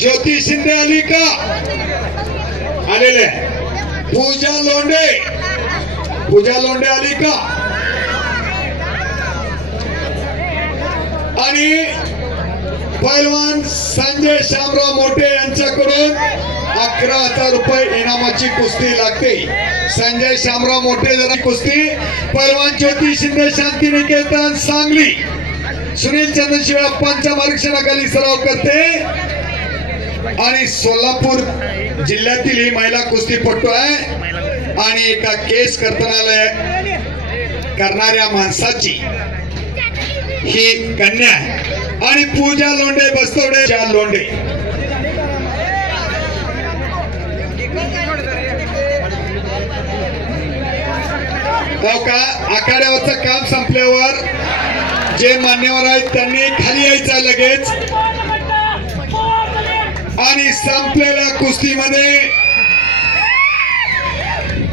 ज्योती शिंदे आली का? आलेले. पूजा लोंढे आली का? आणि पैलवान संजय शामराव मोठे यांच्याकडून 11,000 रुपये इनामाची कुस्ती लागते. संजय शामराव मोठे जरा कुस्ती. पैलवान ज्योती शिंदे शांती निकेतन सांगली सुनील चंद्रशिव अप्पांच्या मार्गदर्शनाखाली सराव करते. आणि सोलापूर जिल्ह्यातील ही महिला कुस्तीपटू आहे आणि एका केस करणाऱ्या माणसाची ही कन्या आहे. आणि पूजा लोंढे बस्तवडे लोंढे आखाड्यावरचं काम संपल्यावर जे मान्यवर आहेत त्यांनी खाली यायचं लगेच. आणि संपलेल्या कुस्तीमध्ये